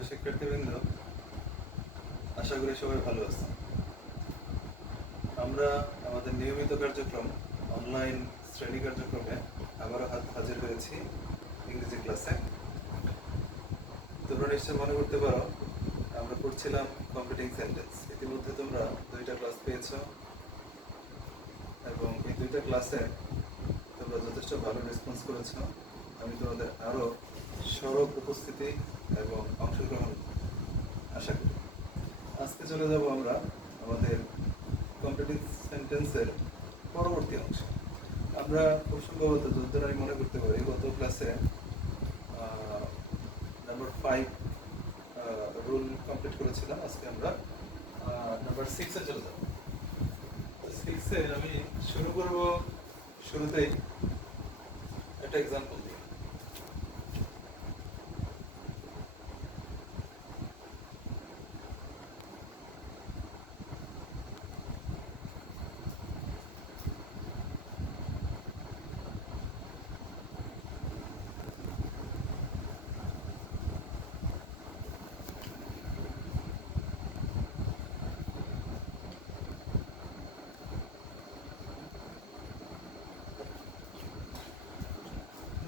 প্রিয় শিক্ষার্থীবৃন্দ, আশা করি সবাই ভালো আছেন। আমরা আমাদের নিয়মিত কার্যক্রম অনলাইন শ্রেণী কার্যক্রমে আবারও হাজির হয়েছি ইংরেজি ক্লাসে। তোমরা নিশ্চয় মনে করতে পারো আমরা পড়ছিলাম কমপ্লিটিং সেন্টেন্স। ইতিমধ্যে তোমরা 2টা ক্লাস পেয়েছো এবং এই 2টা ক্লাসে তোমরা যথেষ্ট ভালো রেসপন্স করেছো। আমি তোমাদের আরও সরব উপস্থিতি এবং অংশগ্রহণ আশা করি। আজকে চলে যাব আমরা আমাদের কমপ্লিটিং সেন্টেন্সের পরবর্তী অংশে। আমরা খুব সম্ভবত যতদূর আমি মনে করতে পারি গত ক্লাসে নাম্বার 5 রুল কমপ্লিট করেছিলাম। আজকে আমরা নাম্বার 6-এ চলে যাব। 6-এ আমি শুরু করব শুরুতেই একটা এক্সাম্পল দিয়ে।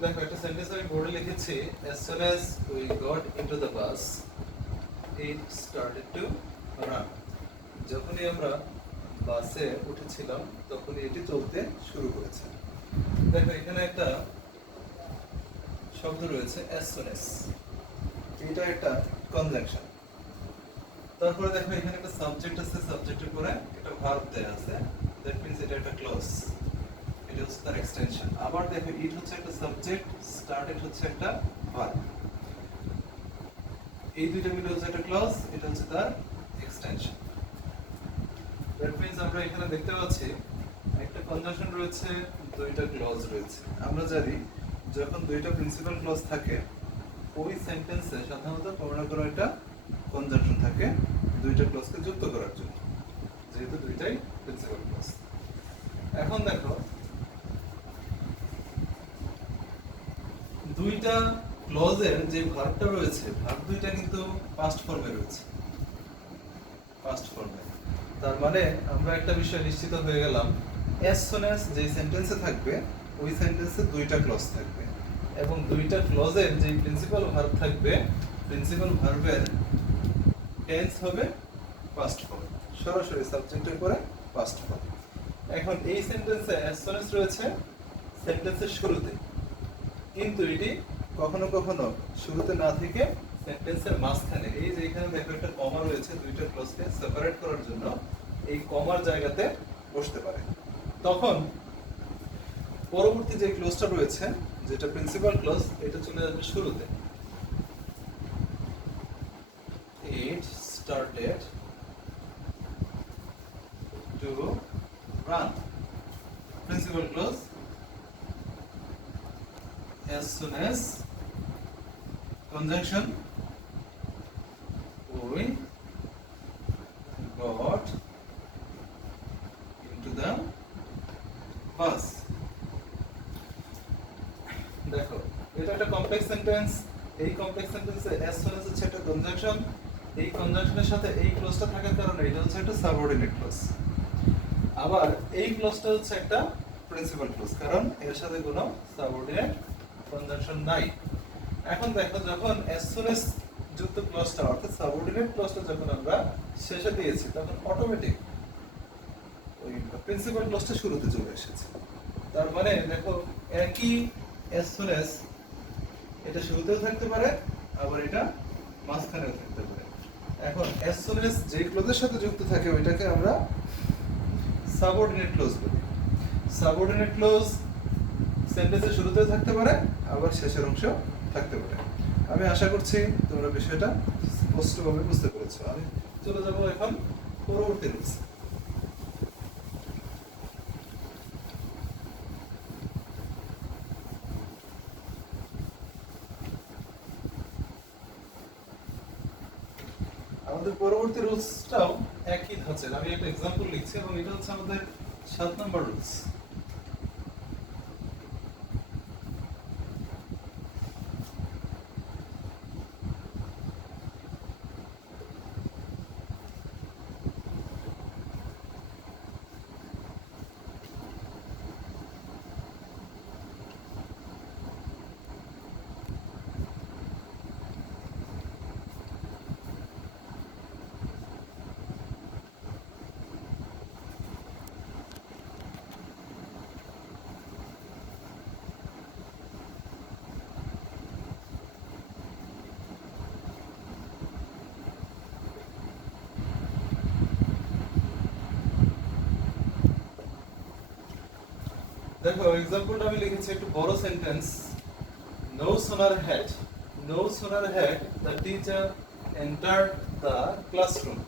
দেখো, একটা সেন্টেন্স আমি বোর্ডে লিখেছি, as soon as we got into the bus it started to run. যখনই আমরা বাসে উঠেছিলাম তখনই এটি চলতে শুরু করেছে। দেখো, এখানে একটা শব্দ রয়েছে as soon as, এটা একটা কনজাংশন। তারপরে দেখো এখানে একটা সাবজেক্ট আছে, সাবজেক্টের পরে একটা ভার্ব দেয়া আছে, দ্যাট মিন্স এটা একটা ক্লজ, এটা হচ্ছে তার এক্সটেনশন। আবার দেখো ইট হচ্ছে একটা সাবজেক্ট, স্টার্টেড হচ্ছে একটা ভার্ব, এই দুইটা মিলে হচ্ছে একটা ক্লজ, এটা হচ্ছে তার এক্সটেনশন। দ্যাট মিন্স আমরা এখানে দেখতে পাচ্ছি একটা কনজাংশন রয়েছে, দুইটা ক্লজ রয়েছে। আমরা জানি যখন দুইটা প্রিন্সিপাল ক্লজ থাকে ওই সেন্টেন্সে সাধারণত প্রমাণ করা একটা কনজাংশন থাকে দুইটা ক্লজকে যুক্ত করার জন্য, যেহেতু দুইটাই প্রিন্সিপাল ক্লজ। এখন দেখো দুইটা ক্লজের যে ভার্বটা রয়েছে, ভার্ব দুইটা কিন্তু পাস্ট ফর্মে রয়েছে, পাস্ট ফর্মে। তার মানে আমরা একটা বিষয় নিশ্চিত হয়ে গেলাম, as soon as যে সেন্টেন্সে থাকবে ওই সেন্টেন্সে দুইটা ক্লজ থাকবে এবং দুইটা ক্লজের যে প্রিন্সিপাল ভার্ব থাকবে, প্রিন্সিপাল ভার্বের টেন্স হবে পাস্ট ফর্ম, সরাসরি সাবজেক্টের পরে পাস্ট ফর্ম। এখন এই সেন্টেন্সে as soon as রয়েছে সেন্টেন্সের শুরুতে, কিন্তু এটি কখনো কখনো শুরুতে না থেকে সেন্টেন্সের মাঝখানে, এই যে এখানে দেখো একটা কমা রয়েছে, দুইটা ক্লজকে সেপারেট করার জন্য এই কমার জায়গাতে বসতে পারে। তখন পরবর্তী যে ক্লজটা রয়েছে, যেটা প্রিন্সিপাল ক্লজ, এটা চলে আসবে শুরুতে। It started to run. Principal clause, as soon as conjunction we got into the bus. দেখো, এটা একটা কমপ্লেক্স সেন্টেন্স। এই কমপ্লেক্স সেন্টেন্সে as soon as হচ্ছে একটা কনজাংশন, এই কনজাংশনের সাথে এই ক্লজটা থাকার কারণে এটা হচ্ছে একটা সাবঅর্ডিনেট ক্লজ। আবার এই ক্লজটা হচ্ছে একটা প্রিন্সিপাল ক্লজ, কারণ এর সাথে কোনো সাবঅর্ডিনেট কনজাংশন নাই। এখন দেখো, যখন as soon as যুক্ত ক্লজটা অর্থাৎ সাবঅর্ডিনেট ক্লজটা যখন আমরা শেষে দিয়েছি, তখন অটোমেটিক ওই প্রিন্সিপাল ক্লজটা শুরুতে চলে এসেছে। তার মানে দেখো, একই as soon as এটা শুরুতেও থাকতে পারে, আবার এটা মাঝখানেও থাকতে পারে। এখন as soon as যে ক্লজের সাথে যুক্ত থাকে ওইটাকে আমরা সাবঅর্ডিনেট ক্লজ বলি। সাবঅর্ডিনেট ক্লজ সেন্টেন্সের শুরুতেও থাকতে পারে, আবার শেষের অংশ থাকতে পারে। আমি আশা করছি তোমরা বিষয়টা স্পষ্টভাবে বুঝতে পেরেছো। আমি চলে যাব এখন পরবর্তী রুলস। আমাদের পরবর্তী রুলসটাও একই ধাঁচের। আমি একটা এক্সাম্পল লিখছি এবং এটা হচ্ছে আমাদের 7 নম্বর রুলস। দেখো এক্সাম্পলটা আমি লিখেছি একটু বড় sentence. No sooner had the teacher entered the classroom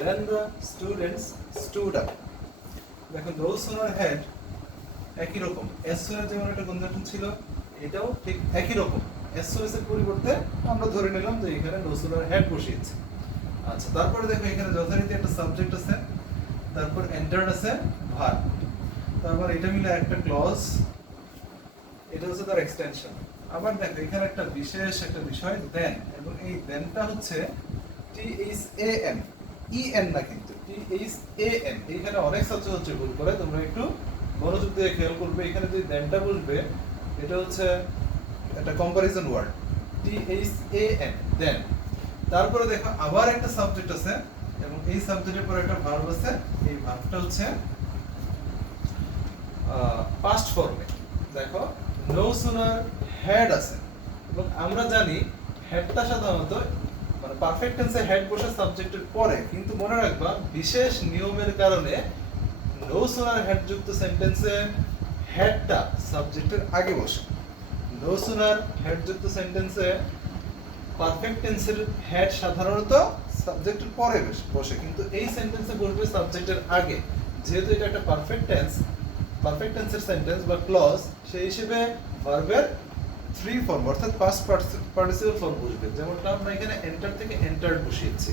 then the students stood up. দেখো no sooner had একই রকম as soon as যেমন একটা কনজাংশন ছিল, এটাও ঠিক একই রকম। as soon as এর পরিবর্তে আমরা ধরে নিলাম যে এখানে no sooner had বসিয়েছে। আচ্ছা, তারপরে দেখো এখানে যথারীতি একটা সাবজেক্ট আছে, তারপর entered আছে ভার্ব, তারপর এটা মিলে একটা ক্লজ, এটা হচ্ছে তার এক্সটেনশন। আবার দেখো এখানে একটা বিশেষ একটা বিষয় দেন, এবং এই দেনটা হচ্ছে THAN, EN না কিন্তু THAN। এখানে অনেক ছাত্র হচ্ছে ভুল করে, তোমরা একটু মনোযোগ দিয়ে খেয়াল করবে। এখানে যে দেনটা বসবে এটা হচ্ছে একটা কম্পারিজন ওয়ার্ড THAN দেন। তারপরে দেখো আবার একটা সাবজেক্ট আছে এবং এই সাবজেক্টের পরে একটা ভার্ব আছে, এই ভার্বটা হচ্ছে পাস্ট ফর্মে। দেখো নো সুনার হ্যাড আছে, এবং আমরা জানি হ্যাডটা সাধারণত মানে পারফেক্ট টেন্সে হ্যাড বসে সাবজেক্টের পরে, কিন্তু মনে রাখবা বিশেষ নিয়মের কারণে নো সুনার হ্যাড যুক্ত সেন্টেন্সে হ্যাডটা সাবজেক্টের আগে বসে। নো সুনার হ্যাড যুক্ত সেন্টেন্সে পারফেক্ট টেন্সের হ্যাড সাধারণত সাবজেক্টের পরে বসে, কিন্তু এই সেন্টেন্সে বসবে সাবজেক্টের আগে। যেহেতু এটা একটা পারফেক্ট টেন্সের সেন্টেন্স বা ক্লজ, সেই হিসেবে ভার্বের 3 ফর্ম অর্থাৎ পাস্ট পার্টিসিপল ফর্ম বসবে। যেমনটা আমরা এখানে এন্টার থেকে এন্টার্ড বসিয়েছি।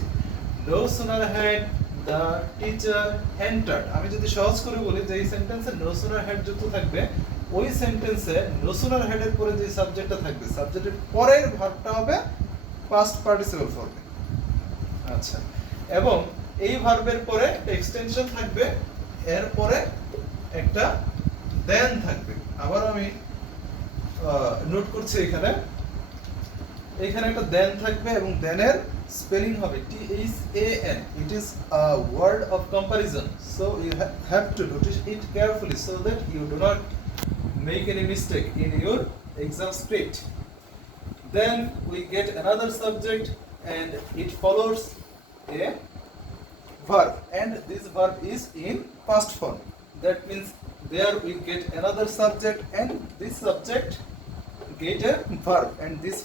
No sooner had the teacher entered. আমি যদি সহজ করে বলি যে এই সেন্টেন্সে নো সুনার হ্যাড যুক্ত থাকবে, ওই সেন্টেন্সে নো সুনার হ্যাডের পরে যে সাবজেক্টটা থাকবে, সাবজেক্টের পরের ভার্বটা হবে পাস্ট পার্টিসিপল ফর্মে। আচ্ছা, এবং এই ভার্বের পরে এক্সটেনশন থাকবে, এর পরে একটা দেন থাকবে। আবার আমি নোট করছি এখানে একটা দেন থাকবে এবং দেনের স্পেলিং হবে THAN. It is a word of comparison, so you have to notice it carefully so that you do not make any mistake in your exam script. Then we get another subject and it follows a verb, and this verb is in past form. That means there we get another subject and this subject get a verb, and this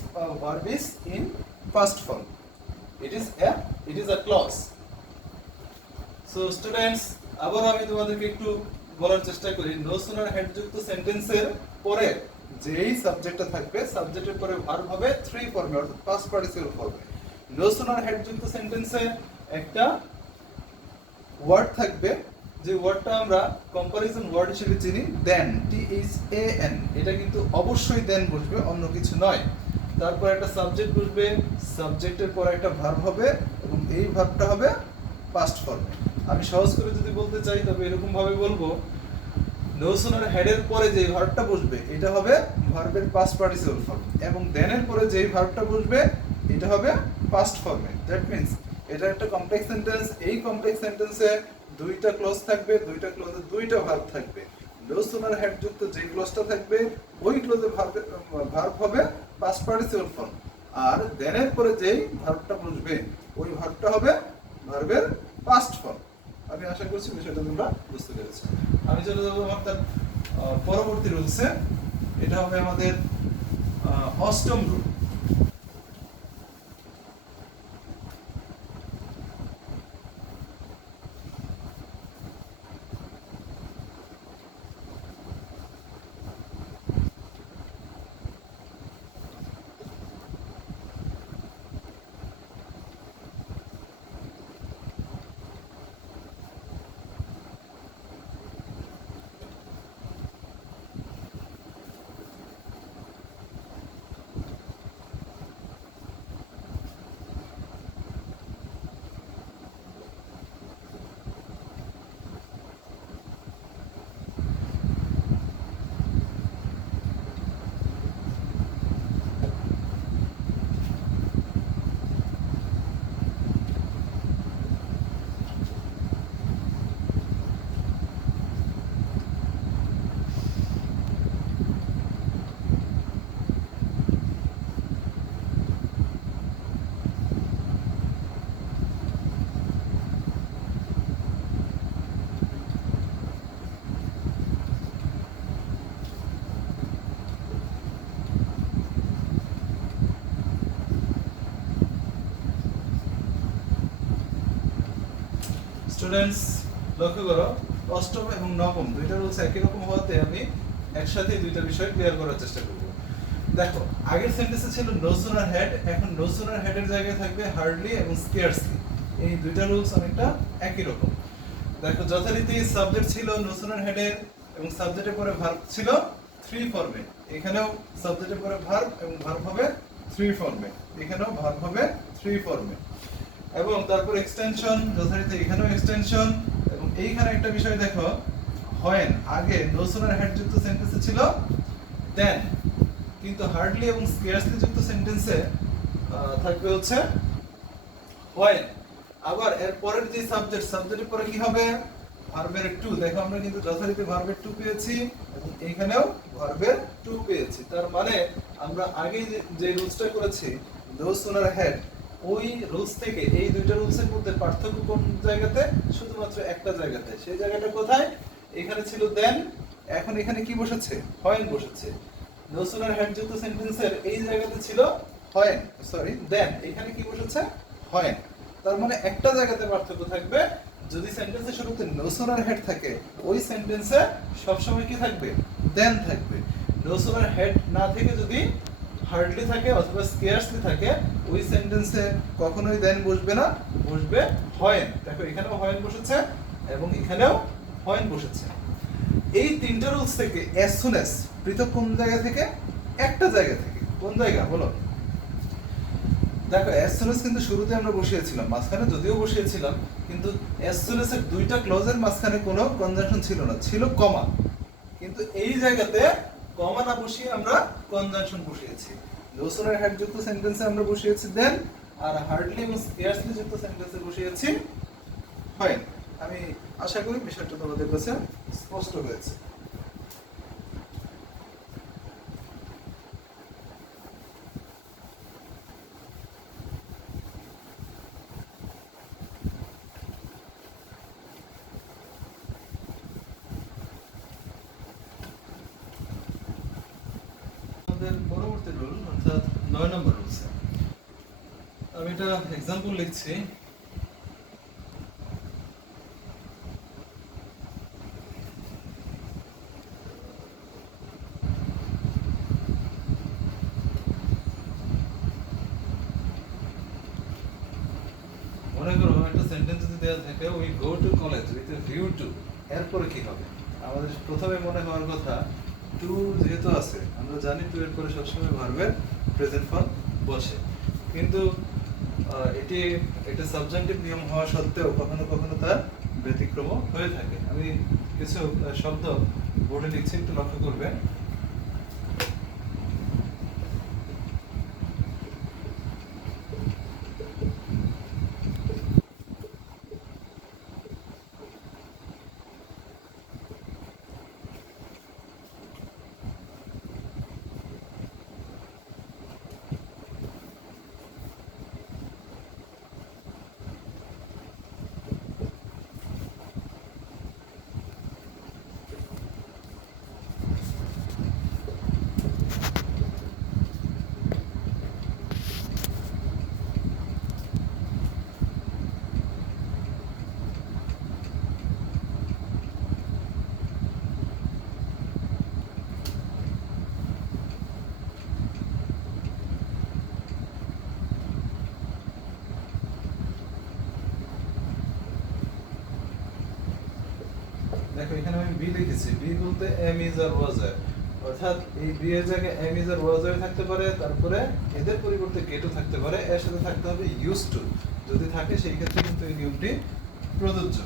verb is in past form. It is a clause. So students, আবার আমি তোমাদেরকে একটু বলার চেষ্টা করি। No sooner head যুক্ত সেন্টেন্সের পরে যেই সাবজেক্টটা থাকবে, সাবজেক্টের পরে ভার্ব হবে 3 ফর্মে অর্থাৎ পাস্ট পার্টিসিপল ফর্মে। নো সুনার হেড যুক্ত সেন্টেন্সে একটা ওয়ার্ড থাকবে, যে ওয়ার্ডটা আমরা কম্পারিজন ওয়ার্ড হিসেবে চিনি দেন, THAN। এটা কিন্তু অবশ্যই দেন বসবে, অন্য কিছু নয়। তারপর একটা সাবজেক্ট বসবে, সাবজেক্টের পর একটা ভার্ব হবে এবং এই ভার্বটা হবে পাস্ট ফর্মে। আমি সহজ করে যদি বলতে চাই তবে এরকম ভাবে বলবো, নো সুনার হেডের পরে যে ভার্বটা বসবে এটা হবে ভার্বের পাস্ট পার্টিসিপল ফর্ম, এবং দেনের পরে যেই ভার্বটা বসবে এটা হবে পাস্ট ফর্মে। দ্যাট মিন্স এটা একটা কমপ্লেক্স সেন্টেন্স। এই কমপ্লেক্স সেন্টেন্সে দুইটা ক্লজ থাকবে, দুইটা ক্লজে দুইটা ভার্ব থাকবে। নো সুনার হেড যুক্ত যে ক্লজটা থাকবে ওই ক্লজে ভার্ব হবে পাস্ট পার্টিসিপল ফর্ম, আর দেনের পরে যেই ভার্বটা বসবে ওই ভার্বটা হবে ভার্বের পাস্ট ফর্ম। আমি আশা করছি বিষয়টা তোমরা বুঝতে পেরেছো। আমি চলে যাবো আমাদের পরবর্তী রুলসে। এটা হবে আমাদের অষ্টম রুল। স্টুডেন্টস লক্ষ্য করো, অষ্টম এবং নবম দুইটা রুলস একই রকম হওয়াতে আমি একসাথে দুইটা বিষয় ক্লিয়ার করার চেষ্টা করব। দেখো, আগের সেন্টেন্সে ছিল নো সুনার হ্যাড, এখন নো সুনার হ্যাডের জায়গায় থাকবে হার্ডলি এবং স্কেয়ারসলি। এই দুইটা রুলস অনেকটা একই রকম। দেখো, যথারীতি সাবজেক্ট ছিল নো সুনার হ্যাডের এবং সাবজেক্টের পরে ভার্ব ছিল থ্রি ফর্মে। এখানেও সাবজেক্টের পরে ভার্ব এবং ভার্ব হবে থ্রি ফর্মে, এখানেও ভার্ব হবে থ্রি ফর্মে। এবং তারপর এক্সটেনশন, যথারীতি এখানেও এক্সটেনশন। এবং এইখানে একটা বিষয় দেখো, হোয়েন আগে নো সুনার হ্যাড যুক্ত সেন্টেন্সে ছিল দেন, কিন্তু হার্ডলি এবং স্কেয়ারসলি যুক্ত সেন্টেন্সে থাকবে হচ্ছে হোয়েন। আবার এর পরের যে সাবজেক্টের পরে কি হবে, ভার্বের টু। দেখো, আমরা কিন্তু যথারীতি ভার্বের টু পেয়েছি এবং এখানেও ভার্বের টু পেয়েছি। তার মানে আমরা আগে যে রুলসটা করেছি নো সুনার হ্যাড, ওই রুলস থেকে এই দুইটা রুলসের মধ্যে পার্থক্য কোন জায়গাতে? শুধুমাত্র একটা জায়গাতে। সেই জায়গাটা কোথায়? এখানে ছিল দেন, এখন এখানে কি বসেছে? হোয়েন বসেছে। নো সুনার হ্যাড যুক্ত সেন্টেন্সের এই জায়গাতে ছিল হোয়েন, সরি দেন, এখানে কি বসেছে? হোয়েন। তার মানে একটা জায়গাতে পার্থক্য থাকবে, যদি সেন্টেন্সের শুরুতে নো সুনার হ্যাড থাকে ওই সেন্টেন্সে সবসময় কি থাকবে? দেন থাকবে। নো সুনার হ্যাড না থেকে যদি হার্ডলি থাকে অথবা স্কেয়ারসলি থাকে, ওই সেন্টেন্সে কখনোই দেন বসবে না, বসবে হোয়েন। দেখো, এখানেও হোয়েন বসেছে এবং এখানেও হোয়েন বসেছে। এই তিনটা রুলস থেকে অ্যাজ সুন অ্যাজ পৃথক কোন জায়গা থেকে? একটা জায়গা থেকে। কোন জায়গা বলো? দেখো, অ্যাজ সুন অ্যাজ কিন্তু শুরুতে আমরা বসিয়েছিলাম, মাঝখানে যদিও বসিয়েছিলাম, কিন্তু অ্যাজ সুন অ্যাজ এর দুইটা ক্লজের মাঝখানে কোনো কনজাংশন ছিল না, ছিল কমা। কিন্তু এই জায়গাতে কমা না বসিয়ে আমরা কনজাংশন বসিয়েছি। নো সুনার হ্যাড যুক্ত সেন্টেন্সে আমরা বসিয়েছি দেন, আর হার্ডলি এবং স্কেয়ারসলি যুক্ত সেন্টেন্সে বসিয়েছি হোয়েন। আমি আশা করি বিষয়টা তোমাদের কাছে স্পষ্ট হয়েছে। পরবর্তী রুল অর্থাৎ 9 নম্বর রুলসে আমি একটা এক্সাম্পল লিখছি। মনে করো একটা সেন্টেন্স যদি দেওয়া থাকে we go to college with a view to, এরপরে কি হবে? আমাদের প্রথমে মনে হওয়ার কথা টু যেহেতু আছে, আমরা জানি টু এর পরে সবসময় ভার্বের প্রেজেন্ট ফর্ম বসে। কিন্তু এটা সাবজেক্টিভ নিয়ম হওয়া সত্ত্বেও কখনো কখনো তার ব্যতিক্রম হয়ে থাকে। আমি কিছু শব্দ বোর্ডে লিখছি, একটু লক্ষ্য করবে। দেখো, এখানে আমি বি লিখেছি। বি বলতে এম ইজ আর ওয়াজ আর, অর্থাৎ এই বি এর জায়গায় এম ইজ আর ওয়াজ আর থাকতে পারে, তারপরে এদের পরিবর্তে গেটও থাকতে পারে, এর সাথে থাকতে হবে ইউজ টু। যদি থাকে সেই ক্ষেত্রে কিন্তু এই নিয়মটি প্রযোজ্য।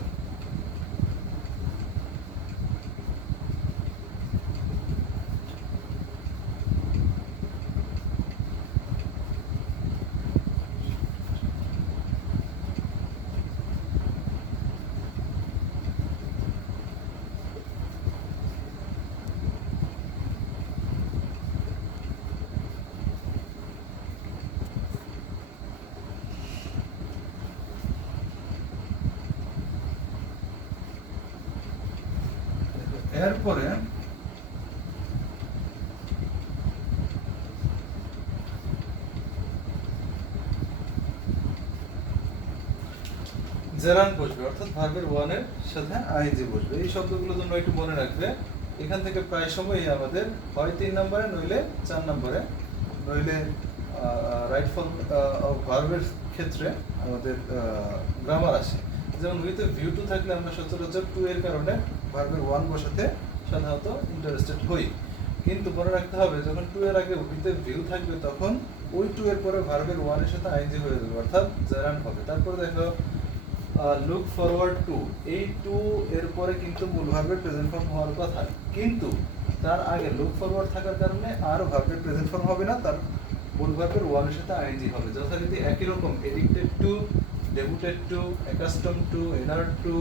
এরপরে জেরান্ড বসবে, অর্থাৎ ভার্বের ওয়ান এর সাথে আইএনজি বসবে। এই শব্দগুলো তোমরা একটু মনে রাখবে। এখান থেকে প্রায় সময়ই আমাদের হয় 3 নম্বরে, নইলে 4 নম্বরে, নইলে রাইট ফর্ম অফ ভার্বের ক্ষেত্রে আমাদের গ্রামার আসে। যেমন উইথ ভিউ টু থাকলে আমরা সচরাচর টু এর কারণে ভার্বের ওয়ান বসাতে সাধারণত ইন্টারেস্টেড হই। কিন্তু মনে রাখতে হবে যখন টু এর আগে উইথ ভিউ থাকবে তখন ওই টু এর পরে ভার্বের ওয়ান এর সাথে আইএনজি হয়ে যাবে, অর্থাৎ জেরান্ড হবে। তারপর দেখো লুক ফরওয়ার্ড টু, এই টু এর পরে কিন্তু মূল ভার্বের প্রেজেন্ট ফর্ম হওয়ার কথা, কিন্তু তার আগে লুক ফরওয়ার্ড থাকার কারণে আর ভার্বের প্রেজেন্ট ফর্ম হবে না, তার মূল ভার্বের ওয়ান এর সাথে আইএনজি হবে। যথারীতি একই রকম এডিক্টেড টু, ডেবুটেড to, accustom to, inured to,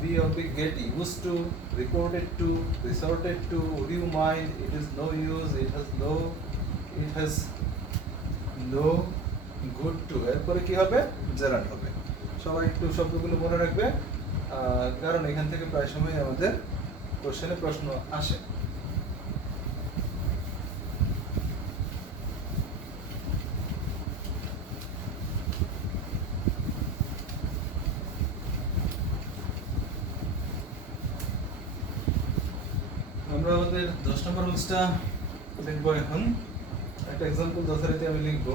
be or be get used to, recorded to, resorted to, would you mind, it is no use, it has no good to, এরপরে কি হবে? জেরান্ড হবে। সবাই একটু শব্দগুলো মনে রাখবে, কারণ এখান থেকে প্রায় সময় আমাদের কোশ্চেনে প্রশ্ন আসে। আমরা আমাদের 10 নম্বর রুলসটা লিখবো এখন। একটা এক্সাম্পল যথারীতি আমি লিখবো।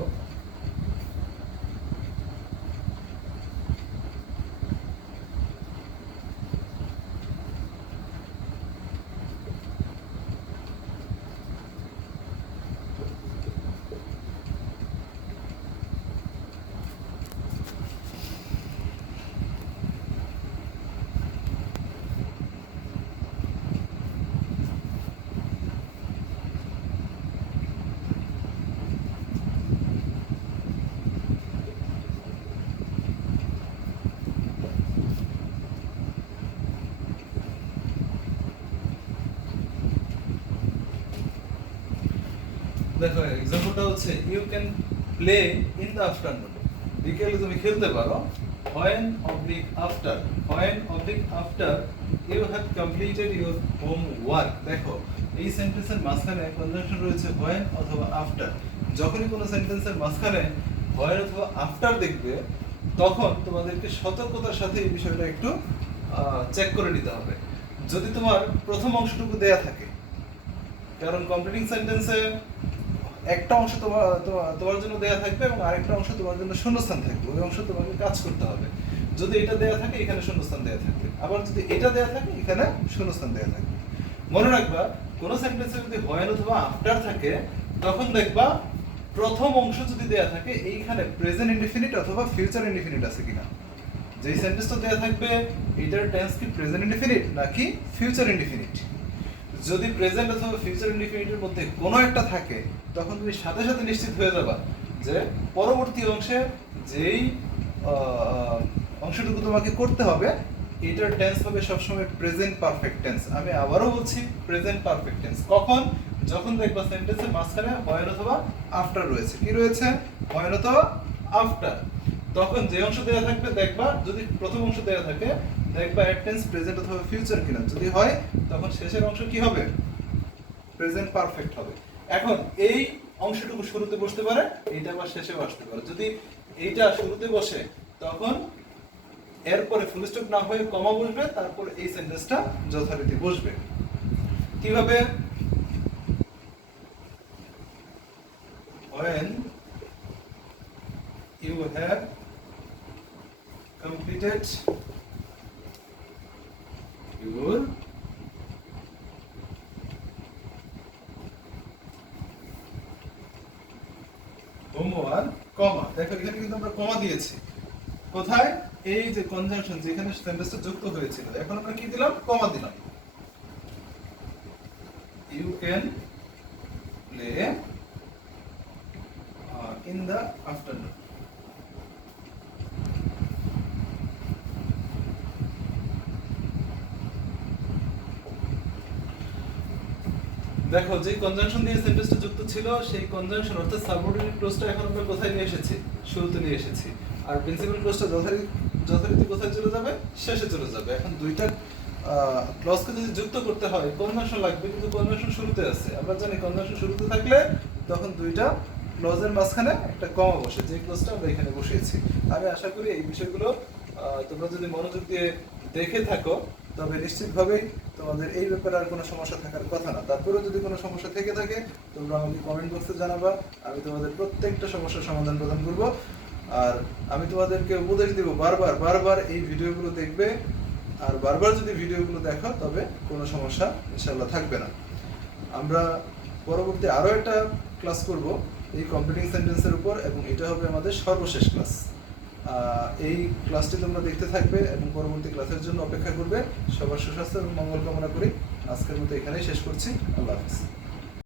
দেখো এক্সাম্পলটা হচ্ছে you can play in the afternoon, বিকেলে তুমি খেলতে পারো। when oblique after you have completed your homework। দেখো এই সেন্টেন্সের মাঝখানে কনজাংশন রয়েছে when অথবা after। যখনই কোনো সেন্টেন্সের মাঝখানে when অথবা after দেখবে তখন তোমাদেরকে সতর্কতার সাথে এই বিষয়টা একটু চেক করে নিতে হবে। যদি তোমার প্রথম অংশটুকু দেয়া থাকে, কারণ কমপ্লিটিং সেন্টেন্সে একটা অংশ তোমার জন্য দেয়া থাকবে এবং আরেকটা অংশ তোমার জন্য শূন্যস্থান থাকবে, ওই অংশ তোমাকে কাজ করতে হবে। যদি এটা দেয়া থাকে এখানে শূন্যস্থান দেয়া থাকবে, আবার যদি এটা দেয়া থাকে এখানে শূন্যস্থান দেয়া থাকবে। মনে রাখবা কোন সেন্টেন্সে যদি when অথবা আফটার থাকে তখন দেখবা প্রথম অংশ যদি দেয়া থাকে এইখানে প্রেজেন্ট ইনডিফিনিট অথবা ফিউচার ইনডিফিনিট আছে কিনা। যেই সেন্টেন্সটা দেয়া থাকবে এটার টেন্স কি প্রেজেন্ট ইনডিফিনিট নাকি ফিউচার ইনডিফিনিট। যদি প্রেজেন্ট অথবা ফিউচার ইনডিফিনিটের মধ্যে কোনো একটা থাকে তখন তুমি সাথে সাথে নিশ্চিত হয়ে যাবা যে পরবর্তী অংশে যেই অংশটুকু তোমাকে করতে হবে এটার টেন্স হবে সবসময় প্রেজেন্ট পারফেক্ট টেন্স। আমি আবারও বলছি প্রেজেন্ট পারফেক্ট টেন্স। কখন? যখন দেখবা সেন্টেন্সের মাঝখানে when অথবা আফটার রয়েছে। কি রয়েছে? when অথবা আফটার। তখন যে অংশ দেয়া থাকবে দেখবা, যদি প্রথম অংশ দেয়া থাকে দেখবা এর টেন্স প্রেজেন্ট অথবা ফিউচার কিনা। যদি হয় তখন শেষের অংশ কি হবে? প্রেজেন্ট পারফেক্ট হবে। এখন এই অংশটুকু শুরুতে বসতে পারে, এটা আবার শেষেও আসতে পারে। যদি এইটা শুরুতে বসে তখন এরপরে ফুল স্টপ না হয়ে কমা বসবে, তারপর এই সেন্টেন্সটা যথারীতি বসবে। কিভাবে? when you have completed your homework, comma. দেখো এখানে কিন্তু আমরা কমা দিয়েছি। কোথায়? এই যে কনজাংশন যেখানে সেন্টেন্সটা যুক্ত হয়েছিল, এখন আমরা কি দিলাম? কমা দিলাম। You can play in the afternoon। দেখো যে কনজাংশন দিয়ে সেন্টেন্সটা যুক্ত ছিল সেই কনজাংশন অর্থাৎ সাবঅর্ডিনেট ক্লজটা এখন আমরা কোথায় নিয়ে এসেছি? শুরুতে নিয়ে এসেছি। আর প্রিন্সিপাল ক্লজটা যথারীতি কোথায় চলে যাবে? শেষে চলে যাবে। এখন দুইটা ক্লজকে যদি যুক্ত করতে হয় কনজাংশন লাগবে, কিন্তু কনজাংশন শুরুতে আছে। আমরা জানি কনজাংশন শুরুতে থাকলে তখন দুইটা ক্লজের মাঝখানে একটা কমা বসে, যে ক্লজটা আমরা এখানে বসিয়েছি। আমি আশা করি এই বিষয়গুলো তোমরা যদি মনোযোগ দিয়ে দেখে থাকো তবে নিশ্চিতভাবেই তোমাদের এই ব্যাপারে আর কোনো সমস্যা থাকার কথা না। তারপরেও যদি কোনো সমস্যা থেকে থাকে তোমরা আমাকে কমেন্ট বক্সে জানাবা, আমি তোমাদের প্রত্যেকটা সমস্যার সমাধান প্রদান করব। আর আমি তোমাদেরকে উপদেশ দিব বারবার বারবার এই ভিডিওগুলো দেখবে, আর বারবার যদি ভিডিওগুলো দেখো তবে কোনো সমস্যা ইনশাআল্লাহ থাকবে না। আমরা পরবর্তী আরও একটা ক্লাস করব এই কম্পিটিং সেন্টেন্সের উপর, এবং এটা হবে আমাদের সর্বশেষ ক্লাস। এই ক্লাসটি তোমরা দেখতে থাকবে এবং পরবর্তী ক্লাসের জন্য অপেক্ষা করবে। সবার সুস্বাস্থ্য এবং মঙ্গল কামনা করি। আজকের মতো এখানেই শেষ করছি। আল্লাহ হাফিজ।